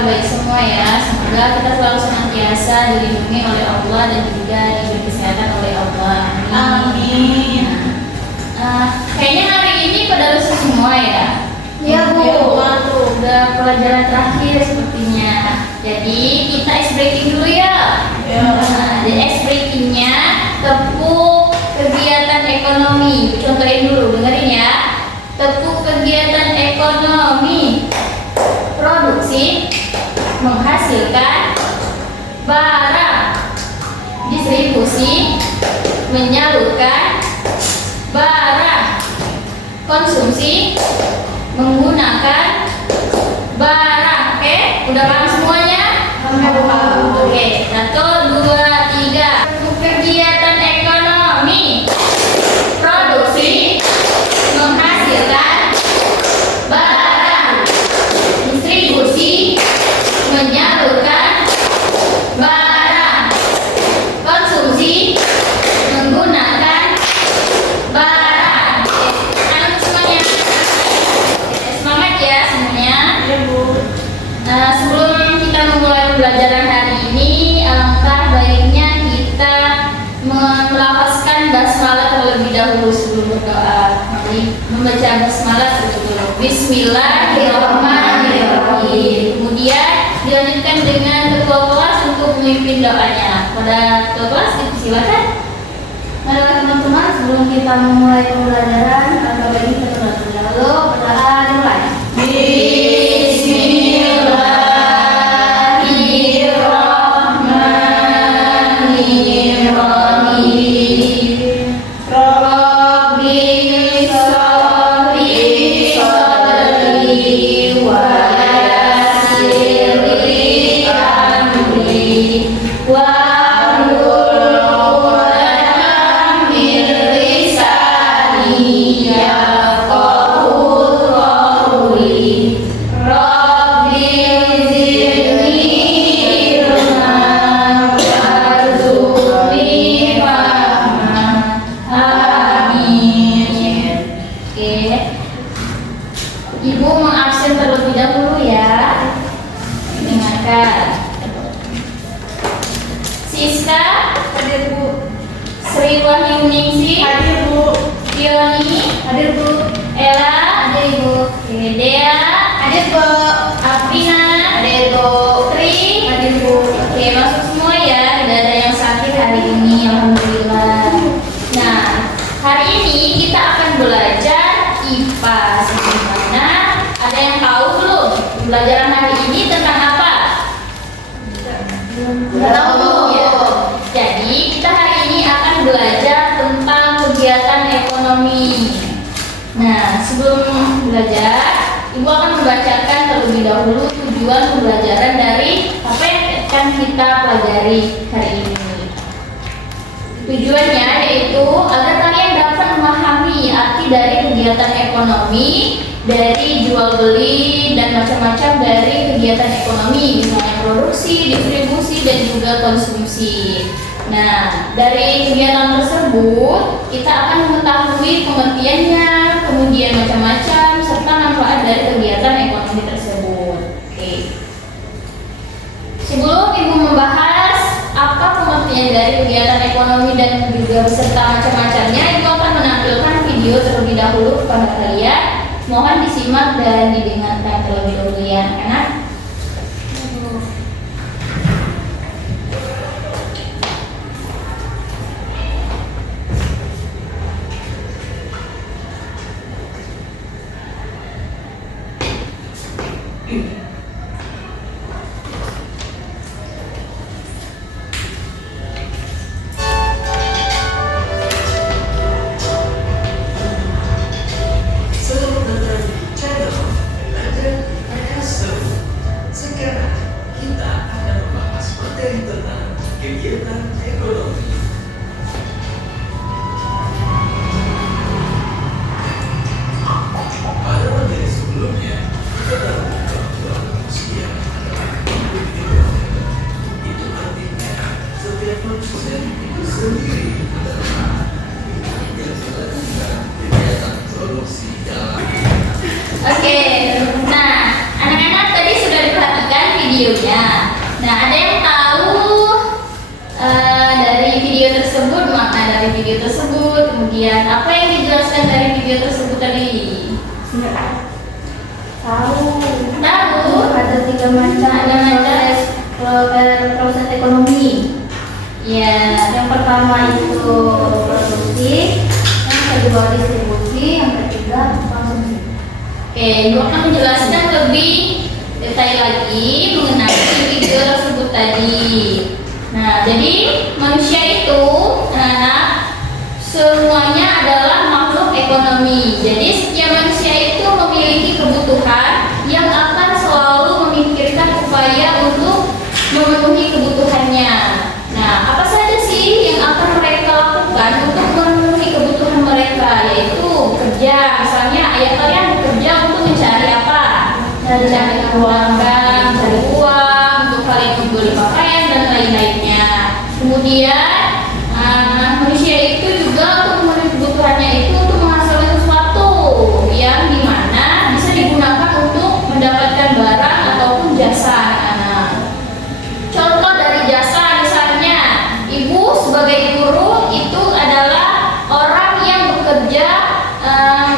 kabar baik semua ya. Semoga kita selalu senantiasa dilindungi oleh Allah dan juga diberi kesehatan oleh Allah. Amin. Kayaknya hari ini pada lusa semua ya. Iya Bu. Udah pelajaran terakhir sepertinya. Jadi kita ice breaking dulu ya. Ya. Jadi ice breakingnya tepuk kegiatan ekonomi. Contohin dulu, dengerin ya. Tepuk kegiatan ekonomi. Produksi, menghasilkan barang, distribusi, menyalurkan barang, konsumsi, menggunakan barang. Oke, udah paham semuanya? Oke, 1, 2, 3. Kegiatan ekonomi, produksi, menghasilkan barang, distribusi, menyalurkan barang, konsumsi, menggunakan barang. Ayo semuanya. Semangat ya semuanya. Iya Bu. Sebelum kita memulai pembelajaran hari ini, alangkah baiknya kita melafazkan basmalah terlebih dahulu sebelum berdoa. Mari membaca basmalah terlebih dahulu. Bismillahirrahmanirrahim. Kemudian dilanjutkan dengan ketua kelas untuk memimpin doanya. Pada ketua kelas silakan. Mari teman-teman, sebelum kita memulai pembelajaran, alangkah baiknya kita berdoa terlebih dahulu. Berdoa dimulai. Bismillahirrahmanirrahim. Rabbi sholli sholli wa yassirli amri wahlul 'uqdatam min lisani yafqahu qawli. Rabbi zidni ilman warzuqni fahma. Amin. Oke. Ibu mengabsen terlebih dahulu ya. Dengarkan. Siska, Hadir Bu. Sri Wahyuningsih, Hadir Bu. Fioni, Hadir Bu. Ella, Hadir Bu. Dea, Hadir Bu. Aprina, Hadir Bu. Tri. Hadir Bu. Oke, masuk semua ya. Tidak ada yang sakit hari ini, alhamdulillah. Nah, hari ini kita akan belajar IPA. Sebagaimana ada yang tahu belum? Pembelajaran hari ini tentang apa? Nggak tahu, Bu. Ya. Jadi kita hari ini akan belajar tentang kegiatan ekonomi. Nah, sebelum belajar, Ibu akan membacakan terlebih dahulu tujuan pembelajaran dari apa yang akan kita pelajari hari ini. Tujuannya yaitu agar kalian dapat memahami arti dari kegiatan ekonomi, dari jual beli dan macam-macam dari kegiatan ekonomi, misalnya produksi, distribusi dan juga konsumsi. Nah, dari kegiatan tersebut kita akan mengetahui pengertiannya, kemudian macam-macam serta manfaat dari kegiatan ekonomi tersebut. Oke. Sebelum Ibu membahas apa pengertian dari kegiatan ekonomi dan juga beserta macam-macamnya, Ibu akan menampilkan video terlebih dahulu kepada kalian. Mohon disimak dan didengarkan terlebih dahulu ya, anak. Seluruh channel Legend Picasso videonya. Nah, ada yang tahu dari video tersebut, makna dari video tersebut, kemudian apa yang dijelaskan dari video tersebut tadi? Tahu. Tahu? Ada 3 macam proses ekonomi. Ya, Yang pertama itu produksi, yang kedua distribusi, yang ketiga konsumsi. oke, Ibu akan menjelaskan lebih detail lagi mengenai video tersebut tadi. Nah, jadi manusia itu, anak-anak, semuanya adalah makhluk ekonomi. Jadi setiap manusia itu memiliki kebutuhan yang akan selalu memikirkan upaya untuk memenuhi kebutuhannya. Nah, apa saja sih yang akan mereka lakukan untuk memenuhi kebutuhan mereka? Yaitu bekerja. Misalnya ayah kalian bekerja untuk mencari apa? Mencari keuangan, mencari uang untuk kalian membeli pakaian dan lain-lainnya. Kemudian manusia itu juga untuk memenuhi kebutuhannya itu untuk menghasilkan sesuatu yang dimana bisa digunakan untuk mendapatkan barang ataupun jasa anak-anak. Contoh dari jasa misalnya, ibu sebagai guru itu adalah orang yang bekerja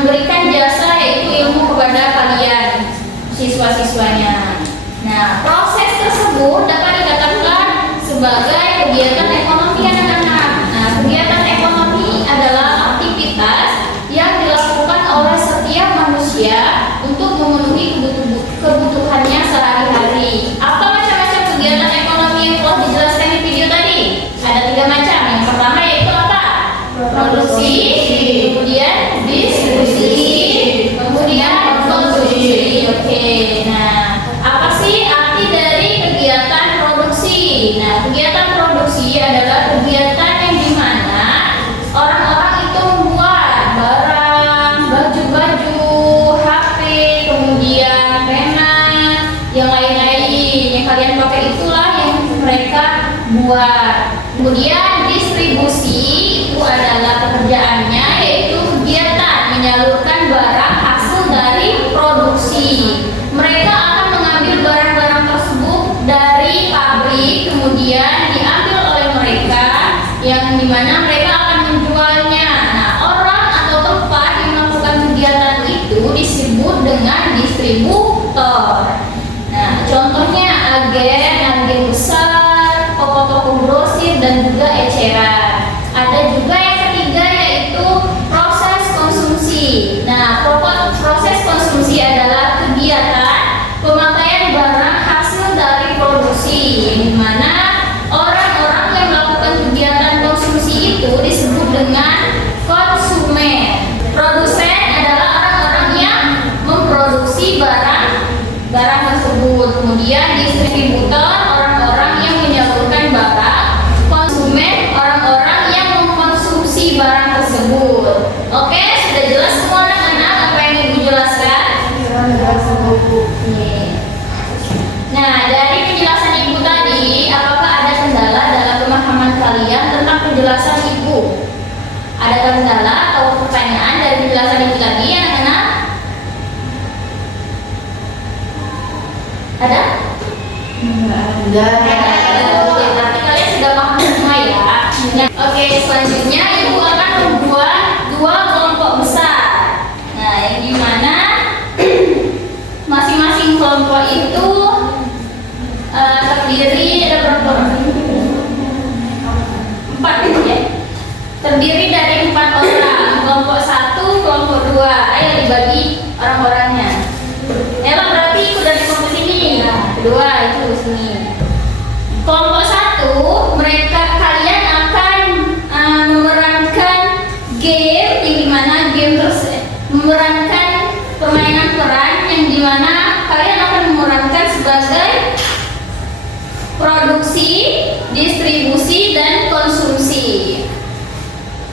memberikan jasa yaitu ilmu kepada kalian siswa-siswanya. Nah, proses tersebut dapat dikatakan sebagai kegiatan ekonomi anak-anak. Nah, kegiatan ekonomi adalah aktivitas yang dilakukan oleh setiap manusia untuk memenuhi kebutuhannya sehari-hari. Apa macam-macam kegiatan ekonomi yang telah dijelaskan di video tadi? Ada 3 macam. Yang pertama yaitu apa? Produksi, kemudian distribusi, kemudian konsumsi. Oke. Nah, apa sih arti dari kegiatan produksi? Nah, kegiatan produksi adalah kegiatan yang dimana orang-orang itu membuat barang, baju-baju, HP, kemudian pena, yang lain-lain yang kalian pakai itulah yang mereka buat. Kemudian distribusi itu adalah pekerjaannya yaitu kegiatan menyalurkan barang hasil dari produksi. Mereka akan mengambil barang-barang tersebut dari pabrik, kemudian diambil oleh mereka yang dimana mereka akan menjualnya. Nah, orang atau tempat yang melakukan kegiatan itu disebut dengan distributor. Nah, contohnya agen besar, toko-toko grosir dan juga eceran. Ada juga yang ketiga yaitu proses konsumsi. Nah, proses konsumsi adalah kegiatan pemakaian barang hasil dari produksi, di mana orang-orang yang melakukan kegiatan konsumsi itu disebut dengan konsumen. Produsen adalah orang-orang yang memproduksi barang tersebut. Kemudian distributor orang-orang yang menyalurkan barang, konsumen orang-orang yang mengkonsumsi barang tersebut. Oke, sudah jelas semua anak-anak apa yang Ibu jelaskan? Oke. Nah, dari penjelasan Ibu tadi, apakah ada kendala dalam pemahaman kalian tentang penjelasan Ibu? Ada kendala atau pertanyaan dari penjelasan Ibu tadi, anak-anak? Ada? Enggak. Oke, berarti kalian sudah paham semua ya. Nah, oke, selanjutnya Ibu akan membuat 2 kelompok besar. Nah, yang dimana masing-masing kelompok itu terdiri ada berapa orang? 4 ya. Terdiri dari 4 orang. Kelompok 1, kelompok 2. Ayo dibagi orang-orangnya. Ella berarti ikut dari kelompok sini. Nah, kedua itu sini. Kelompok 1, kalian akan memerankan game yang dimana game memerankan permainan peran yang dimana kalian akan memerankan sebagai produksi, distribusi, dan konsumsi.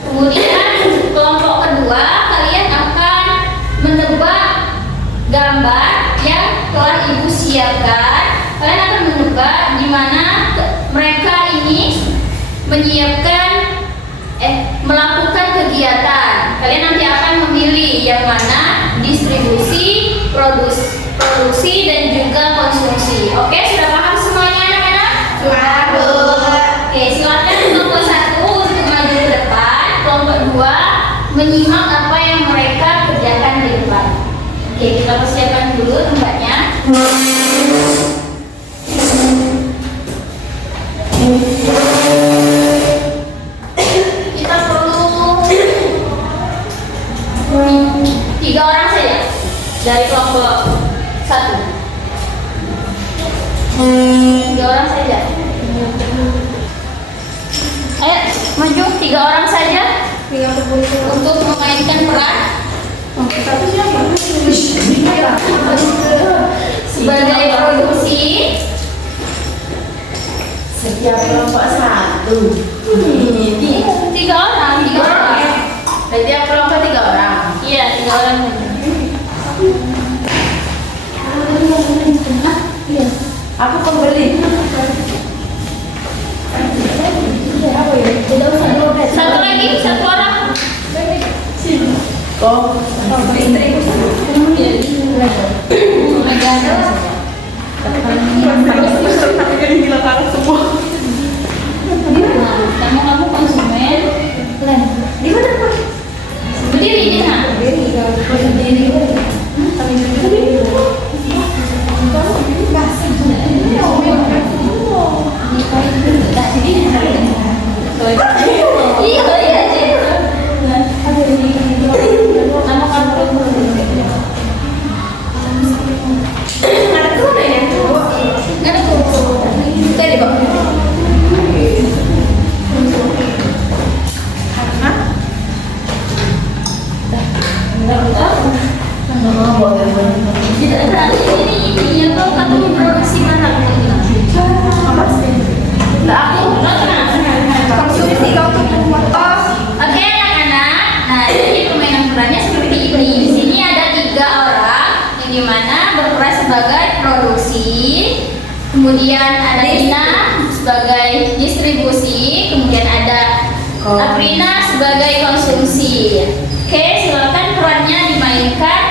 Kemudian kelompok kedua, kalian akan menebak gambar yang telah Ibu siapkan. Kalian akan menebak di mana mereka ini melakukan kegiatan. Kalian nanti akan memilih yang mana distribusi, produksi, dan juga konsumsi. Oke, sudah paham? 3 orang saja. Ayo, maju 3 orang saja untuk memainkan peran sebagai produksi. Setiap kelompok 1. 3 orang, 3 orang. Setiap kelompok 3 orang. Iya, 3 orang saja. Aku pembeli. Satu lagi, 1 orang. Kok? Kamu konsumen. Berdiri di mana? Iya, iya, Cik. Nama kamu ada tuh. Tadi, Pak. Tidak ada ini yang kau kata memproduksi barang. Konsumsi kau tuh. Oke anak-anak, nah ini permainan perannya seperti ini. Di sini ada 3 orang yang dimana berperan sebagai produksi, kemudian ada Dina sebagai distribusi, kemudian ada Aprina sebagai konsumsi. Oke, silakan perannya dimainkan.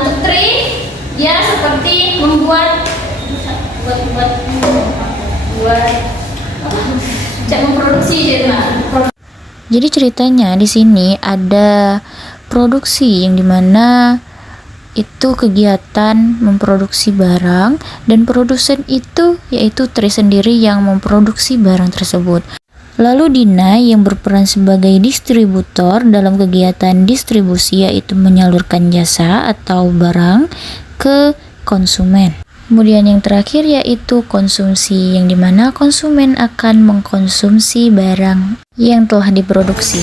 Untuk Tri, dia seperti membuat memproduksi gitu. Jadi ceritanya di sini ada produksi yang dimana itu kegiatan memproduksi barang dan produsen itu yaitu Tri sendiri yang memproduksi barang tersebut. Lalu Dina yang berperan sebagai distributor dalam kegiatan distribusi yaitu menyalurkan jasa atau barang ke konsumen. Kemudian yang terakhir yaitu konsumsi yang dimana konsumen akan mengkonsumsi barang yang telah diproduksi.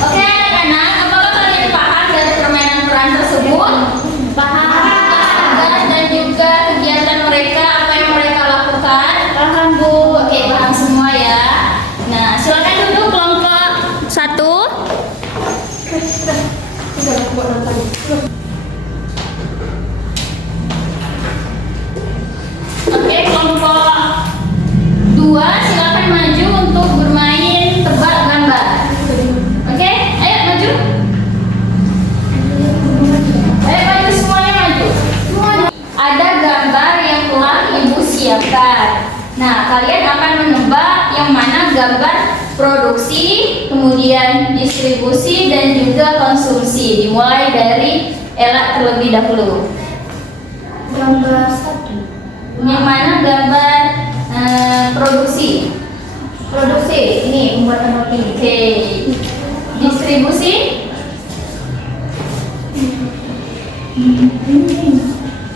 Oke anak-anak, apakah kalian paham dari permainan peran tersebut? Paham. Dan juga kegiatan mereka, apa yang mereka lakukan? Paham Bu. Oke, paham semua ya. Nah, silakan duduk kelompok 1. Oke, kelompok 2 silakan maju untuk bermain tebak gambar. Oke, ayo maju. Ayo maju semuanya maju. Ada gambar yang telah Ibu siapkan. Nah, kalian akan menebak yang mana gambar produksi, kemudian distribusi dan juga konsumsi. Dimulai dari Ella terlebih dahulu. Gambar 1. Yang mana gambar produksi? Produksi ini pembuatan roti. Oke. Distribusi?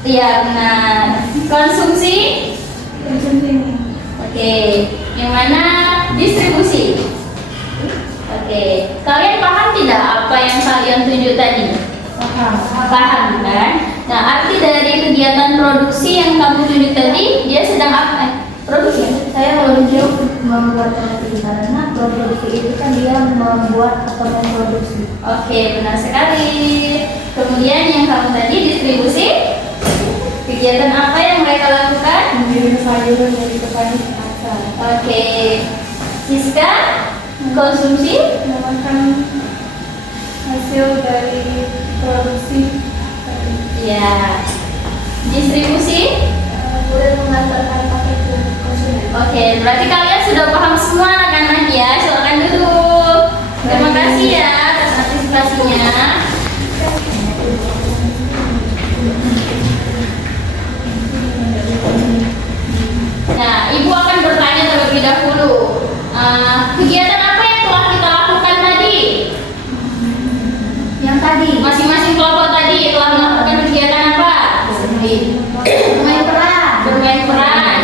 Iya benar. Konsumsi? Oke. Yang mana distribusi? Oke. Kalian paham tidak apa yang kalian tunjuk tadi? Paham kan? Nah, arti dari kegiatan produksi yang kamu tunjuk tadi, dia sedang apa? Produksi. Saya menunjuk membuat roti karena produksi itu kan dia membuat atau memproduksi. Oke, benar sekali. Kemudian yang kamu tadi distribusi, kegiatan apa yang mereka lakukan? Mengirim sayuran dari petani ke pasar. Oke. Siska, konsumsi? Memakan hasil dari produksi. Ya. Distribusi? Kemudian mengantarkan paket ke konsumen. Oke, berarti kalian sudah paham semua anak-anak ya. Silakan duduk. Terima kasih ya atas partisipasinya. Nah, Ibu akan bertanya terlebih dahulu. Kegiatan apa yang telah kita lakukan tadi? Yang tadi Masing-masing kelompok tadi telah melakukan kegiatan apa? bermain peran. Bermain peran.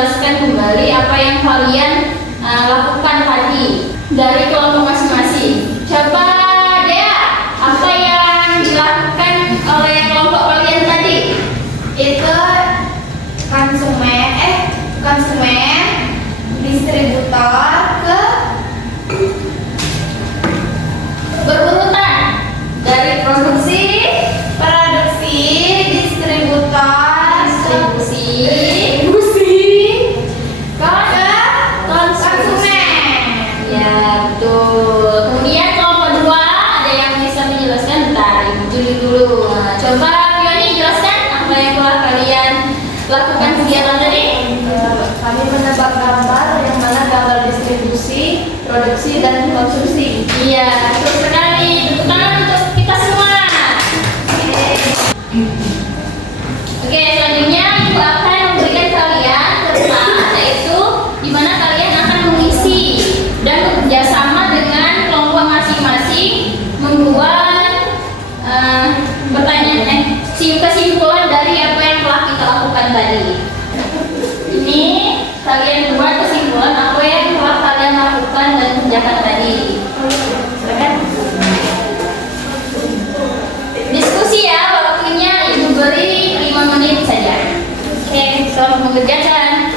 menjelaskan kembali apa yang kalian lakukan tadi dari kelompok masing-masing. Coba Dea, apa yang dilakukan oleh kelompok kalian tadi? Itu konsumen, distributor ke Berurutan dari produksi, distributor, distribusi, konsumen. Ya, betul. Kemudian kelompok 2 ada yang bisa menjelaskan? Bentar, Ibu Juli dulu. Nah, coba Fioni jelaskan apa yang telah kalian lakukan kegiatan tadi. Kami menebak gambar yang mana gambar distribusi, produksi, dan konsumsi. Iya, betul sekali. Tepuk tangan untuk kita semua. Oke, selanjutnya Ibu akan memberikan kalian kertas, yaitu di mana kalian akan mengisi dan bekerja sama dengan kelompok masing-masing membuat kesimpulan dari apa yang telah kita lakukan tadi. Ini kalian buat kesimpulan apa yang telah kalian lakukan dan kerjakan tadi. Silakan. Diskusi ya, waktunya Ibu beri 5 menit saja. Oke, selamat mengerjakan.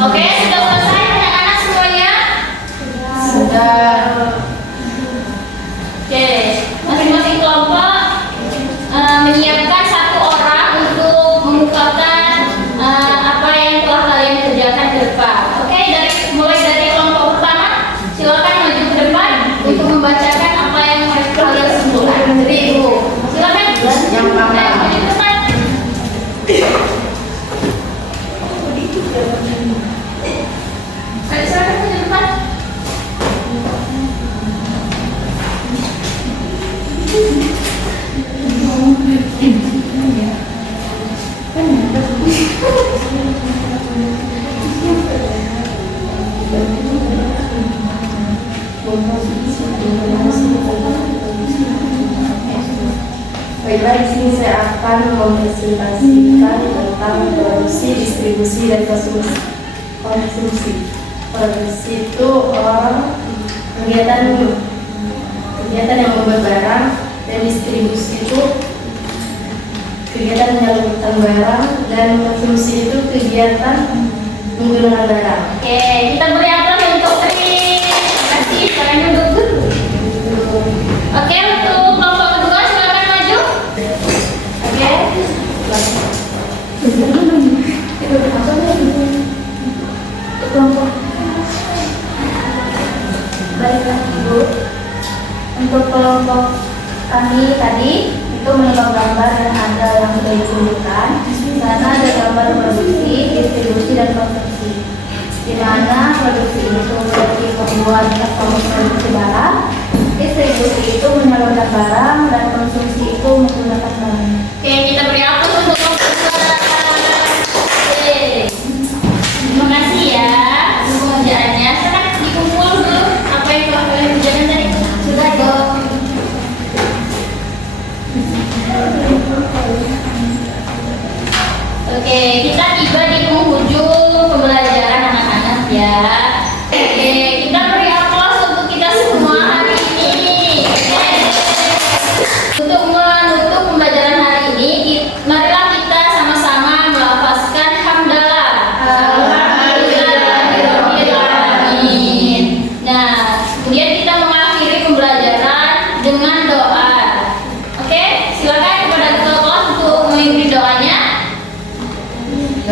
Oke, sudah selesai anak-anak semuanya? Sudah. Oke, masing-masing kelompok menyiapkan 1 orang untuk mengucapkan apa yang telah kalian kerjakan ke depan. Oke, mulai dari kelompok pertama, silakan maju ke depan untuk membacakan apa yang kalian sebutkan. Jadi Ibu, silakan. Yang pertama. Maju ke depan. Ayo, silakan maju ke depan. Baiklah, di sini saya akan mempresentasikan tentang produksi, distribusi, dan konsumsi. Produksi itu kegiatan yang membuat barang, dan distribusi itu kegiatan menyalurkan barang, dan konsumsi itu kegiatan menggunakan barang. Oke, kita beri aplaus untuk Tri. Terima kasih, kalian duduk dulu. Oke, untuk kelompok kedua silakan maju. Oke. Baiklah Ibu, untuk kelompok kami tadi itu menebak gambar yang ada yang sudah ditunjukkan. Di sana ada gambar produksi, distribusi, dan konsumsi. Di mana produksi itu berarti pembuat atau memproduksi barang, distribusi itu menyalurkan barang, dan konsumsi itu menggunakan barang. Oke, kita beri aplaus untuk kelompok kedua. Oke. Terima kasih ya untuk pengerjaannya. Sekarang dikumpul dulu apa yang telah kalian kerjakan tadi. Sudah dong. Oke, kita tiba di penghujung pembelajaran anak-anak ya. Oke, kita beri aplaus untuk kita semua hari ini. Oke. Untuk menutup pembelajaran hari ini, marilah kita sama-sama melafazkan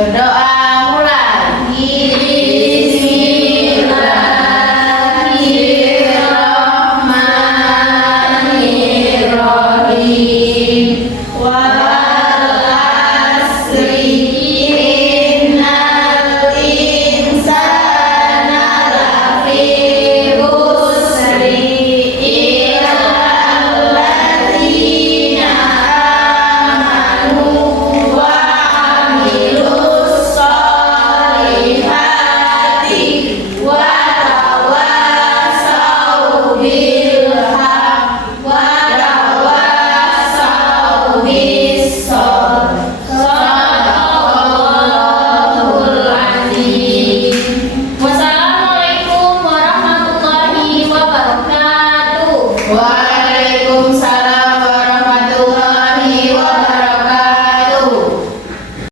Berdoa